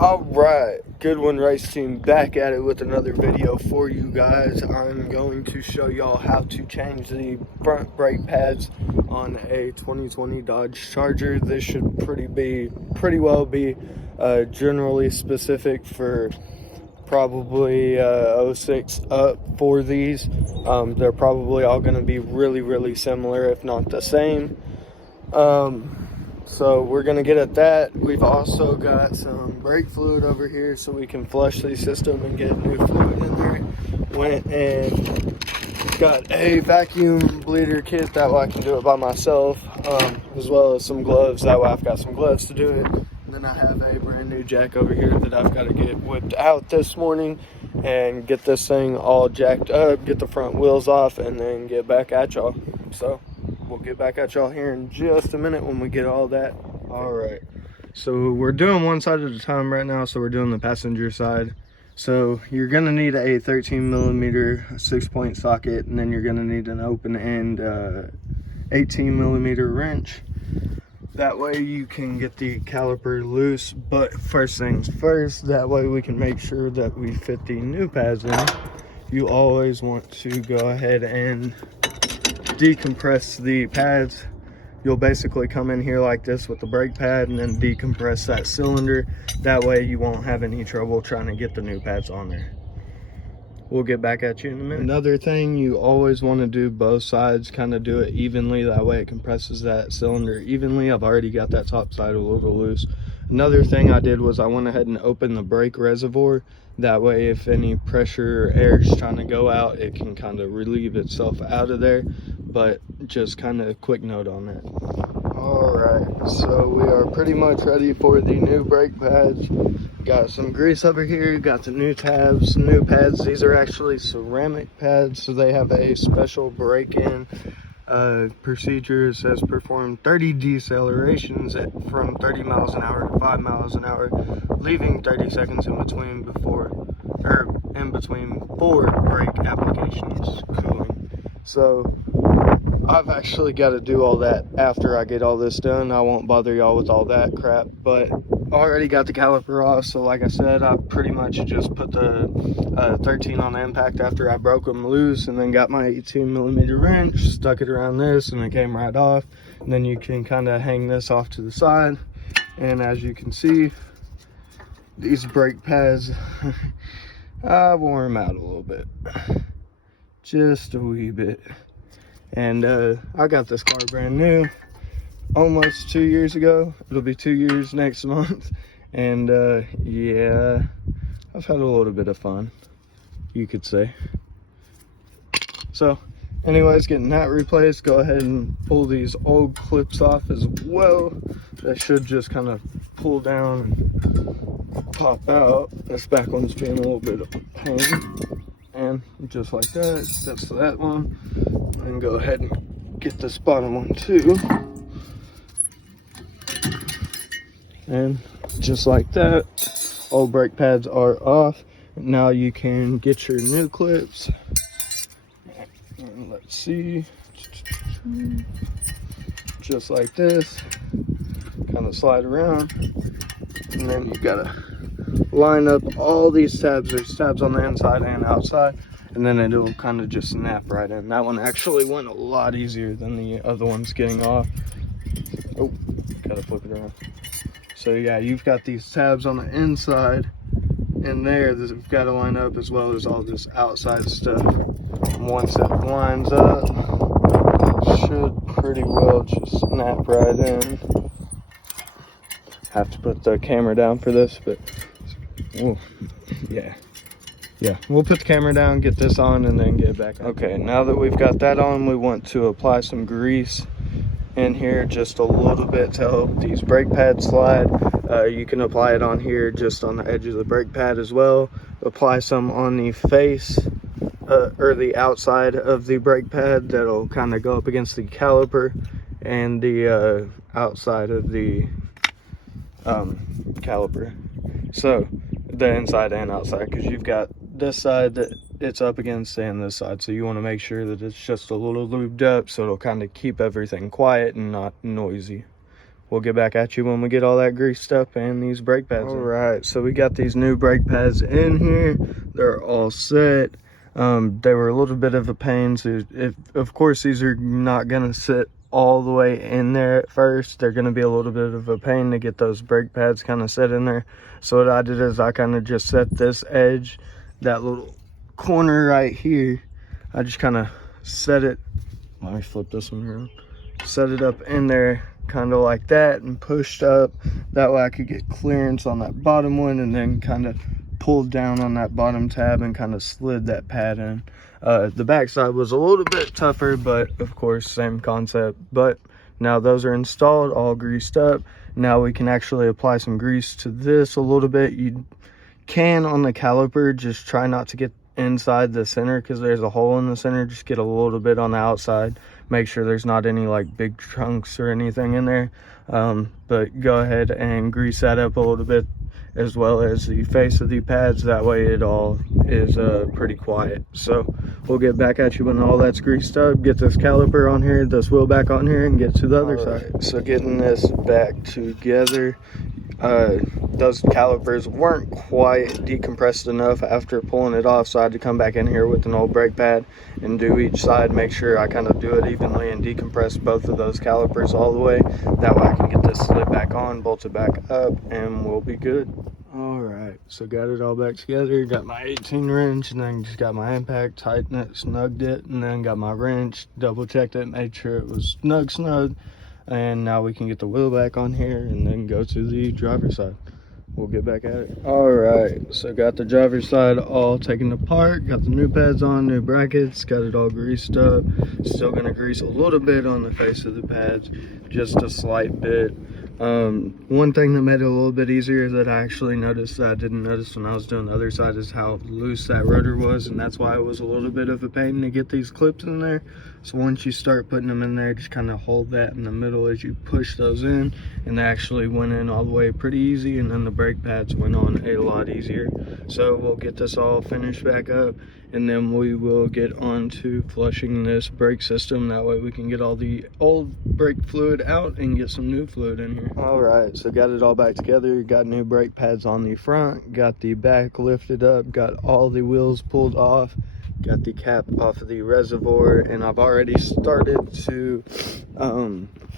Alright, Goodwin Race Team back at it with another video for you guys. I'm going to show y'all how to change the front brake pads on a 2020 Dodge Charger. This should pretty well be generally specific for probably 06 up for these. They're probably all going to be really similar, if not the same. So we're going to get at that. We've also got some brake fluid over here so we can flush the system and get new fluid in there. Went and got a vacuum bleeder kit, that way I can do it by myself, as well as some gloves, that way I've got some gloves to do it. And then I have a brand new jack over here that I've got to get whipped out this morning and get this thing all jacked up, get the front wheels off, and then get back at y'all. So we'll get back at y'all here in just a minute when we get all that. All right, so we're doing one side at a time right now. So we're doing the passenger side. So you're gonna need a 13mm 6-point socket, and then you're gonna need an open end 18mm wrench. That way you can get the caliper loose. But first things first, that way we can make sure that we fit the new pads in. You always want to go ahead and decompress the pads. You'll basically come in here like this with the brake pad and then decompress that cylinder. That way you won't have any trouble trying to get the new pads on there. We'll get back at you in a minute. Another thing, you always want to do both sides, kind of do it evenly. That way it compresses that cylinder evenly. I've already got that top side a little loose. Another thing I did was I went ahead and opened the brake reservoir. That way if any pressure or air is trying to go out, it can kind of relieve itself out of there. But just kind of a quick note on that. All right, so we are pretty much ready for the new brake pads. Got some grease over here, got the new tabs, new pads. These are actually ceramic pads, so they have a special break-in procedure. It says perform 30 decelerations from 30 miles an hour to 5 miles an hour, leaving 30 seconds in between for brake applications cooling. So I've actually got to do all that after I get all this done. I won't bother y'all with all that crap, but I already got the caliper off. So like I said, I pretty much just put the 13 on the impact after I broke them loose, and then got my 18mm wrench, stuck it around this, and it came right off. And then you can kind of hang this off to the side, and as you can see, these brake pads I wore them out a little bit, just a wee bit. And I got this car brand new almost 2 years ago. It'll be 2 years next month. And yeah, I've had a little bit of fun, you could say. So anyways, getting that replaced, go ahead and pull these old clips off as well. They should just kind of pull down and pop out. This back one's being a little bit of a pain. And just like that, that's that one. And go ahead and get this bottom one too. And just like that, all brake pads are off. Now you can get your new clips. And let's see. Just like this. Kind of slide around. And then you gotta line up all these tabs. There's tabs on the inside and outside. And then it'll kind of just snap right in. That one actually went a lot easier than the other ones getting off. Oh, gotta flip it around. So yeah, you've got these tabs on the inside and there that have got to line up, as well as all this outside stuff. And once it lines up, it should pretty well just snap right in. Have to put the camera down for this, but oh, yeah, we'll put the camera down, get this on, and then get back. Okay, now that we've got that on, we want to apply some grease in here just a little bit to help these brake pads slide. You can apply it on here, just on the edge of the brake pad as well. Apply some on the face or the outside of the brake pad. That'll kind of go up against the caliper, and the outside of the caliper. So the inside and outside, because you've got this side that it's up against and this side, so you want to make sure that it's just a little lubed up so it'll kind of keep everything quiet and not noisy. we'll get back at you when we get all that greased up and these brake pads. All right, so we got these new brake pads in here. They're all set. They were a little bit of a pain. So of course, these are not gonna sit all the way in there at first. They're gonna be a little bit of a pain to get those brake pads kind of set in there. So what I did is I kind of just set this edge, that little corner right here, I just kind of set it, let me flip this one around, set it up in there kind of like that and pushed up. That way I could get clearance on that bottom one, and then kind of pulled down on that bottom tab and kind of slid that pad in. The backside was a little bit tougher, but of course same concept. But now those are installed, all greased up. Now we can actually apply some grease to this a little bit. You can on the caliper, just try not to get inside the center because there's a hole in the center. Just get a little bit on the outside, make sure there's not any like big chunks or anything in there. But go ahead and grease that up a little bit, as well as the face of the pads. That way it all is pretty quiet. So we'll get back at you when all that's greased up, get this caliper on here, this wheel back on here, and get to the other side. So getting this back together, those calipers weren't quite decompressed enough after pulling it off, so I had to come back in here with an old brake pad and do each side, make sure I kind of do it evenly and decompress both of those calipers all the way. That way I can get this slid back on, bolted back up, and we'll be good. All right, so got it all back together, got my 18 wrench, and then just got my impact, tightened it, snugged it, and then got my wrench, double checked it, made sure it was snug. And now we can get the wheel back on here and then go to the driver's side. We'll get back at it. All right, so got the driver's side all taken apart, got the new pads on, new brackets, got it all greased up. Still gonna grease a little bit on the face of the pads, just a slight bit. One thing that made it a little bit easier that I actually noticed that I didn't notice when I was doing the other side is how loose that rotor was, and that's why it was a little bit of a pain to get these clips in there. So once you start putting them in there, just kind of hold that in the middle as you push those in, and they actually went in all the way pretty easy, and then the brake pads went on a lot easier. So we'll get this all finished back up, and then we will get on to flushing this brake system. That way we can get all the old brake fluid out and get some new fluid in here. All right, so got it all back together, got new brake pads on the front, got the back lifted up, got all the wheels pulled off, got the cap off of the reservoir, and I've already started to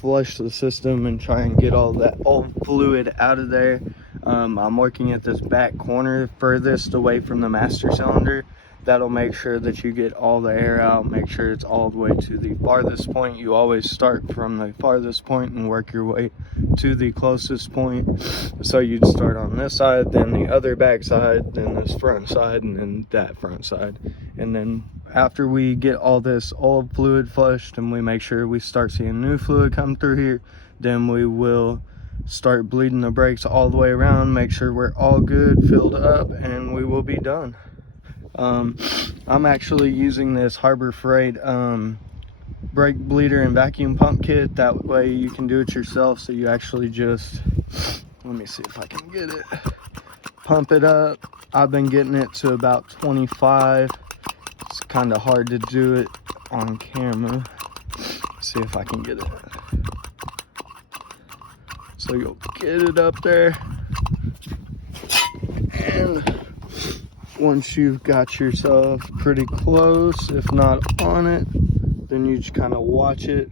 flush the system and try and get all that old fluid out of there. I'm working at this back corner furthest away from the master cylinder. That'll make sure that you get all the air out, make sure it's all the way to the farthest point. You always start from the farthest point and work your way to the closest point. So you'd start on this side, then the other back side, then this front side, and then that front side. And then after we get all this old fluid flushed and we make sure we start seeing new fluid come through here, then we will start bleeding the brakes all the way around, make sure we're all good, filled up, and we will be done. I'm actually using this Harbor Freight brake bleeder and vacuum pump kit. That way you can do it yourself. So you actually just, let me see if I can get it, pump it up. I've been getting it to about 25. It's kind of hard to do it on camera. Let's see if I can get it. So you'll get it up there, and once you've got yourself pretty close, if not on it, then you just kind of watch it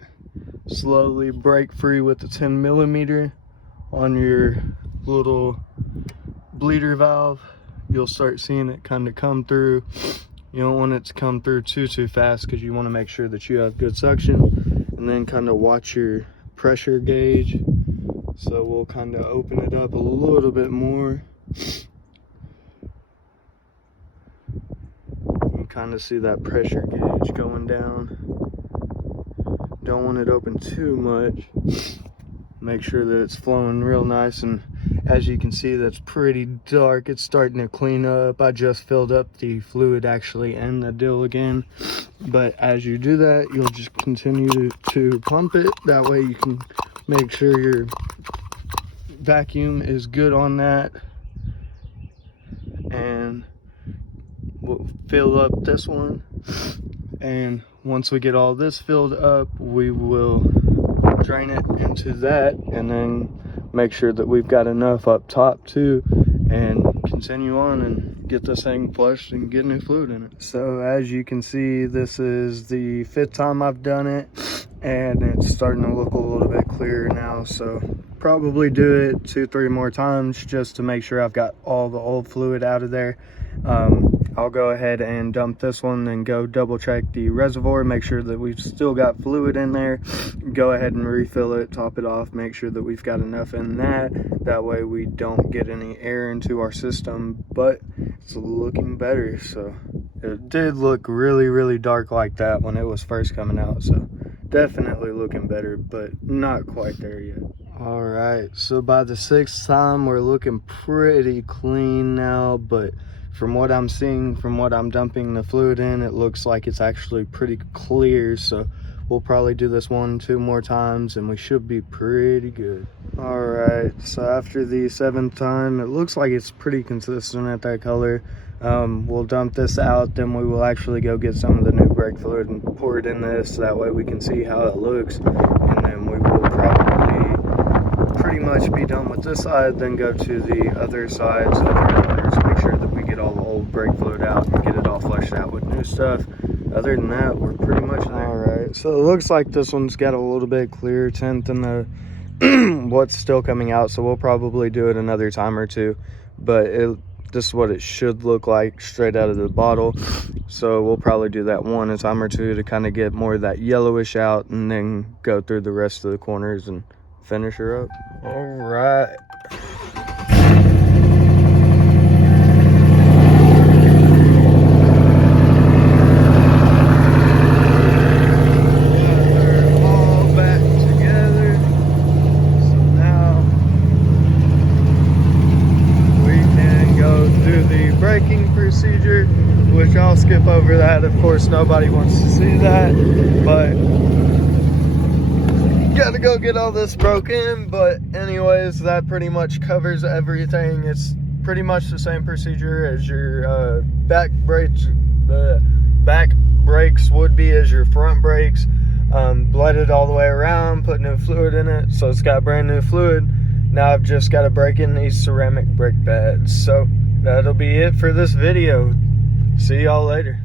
slowly break free with the 10 millimeter on your little bleeder valve. You'll start seeing it kind of come through. You don't want it to come through too fast because you want to make sure that you have good suction. And then kind of watch your pressure gauge. So we'll kind of open it up a little bit more. Kind of see that pressure gauge going down. Don't want it open too much. Make sure that it's flowing real nice, and as you can see, that's pretty dark. It's starting to clean up. I just filled up the fluid actually in the dill again, but as you do that, you'll just continue to pump it. That way you can make sure your vacuum is good on that, and we'll fill up this one. And once we get all this filled up, we will drain it into that, and then make sure that we've got enough up top too, and continue on and get this thing flushed and get new fluid in it. So as you can see, this is the 5th time I've done it, and it's starting to look a little bit clearer now. So probably do it 2-3 more times just to make sure I've got all the old fluid out of there. I'll go ahead and dump this one and go double check the reservoir, make sure that we've still got fluid in there, go ahead and refill it, top it off, make sure that we've got enough in that way we don't get any air into our system. But it's looking better. So it did look really dark like that when it was first coming out, so definitely looking better, but not quite there yet. All right, so by the 6th time we're looking pretty clean now, but from what I'm seeing, from what I'm dumping the fluid in, it looks like it's actually pretty clear. So we'll probably do this 1-2 more times and we should be pretty good. All right, so after the 7th time, it looks like it's pretty consistent at that color. We'll dump this out, then we will actually go get some of the new brake fluid and pour it in this. That way we can see how it looks, and then we will probably pretty much be done with this side, then go to the other sides of the colors, make sure that we get all the old brake fluid out and get it all flushed out with new stuff. Other than that, we're pretty much there. All right, so it looks like this one's got a little bit clearer tint than the what's still coming out, so we'll probably do it another time or two, but this is what it should look like straight out of the bottle. So we'll probably do that a time or two to kind of get more of that yellowish out, and then go through the rest of the corners and finish her up. All right. Braking procedure, which I'll skip over that. Of course, nobody wants to see that, but gotta go get all this broken. But anyways, that pretty much covers everything. It's pretty much the same procedure as your back brakes would be as your front brakes. Bled it all the way around, put new fluid in it, so it's got brand new fluid. Now I've just got to break in these ceramic brake pads. So that'll be it for this video. See y'all later.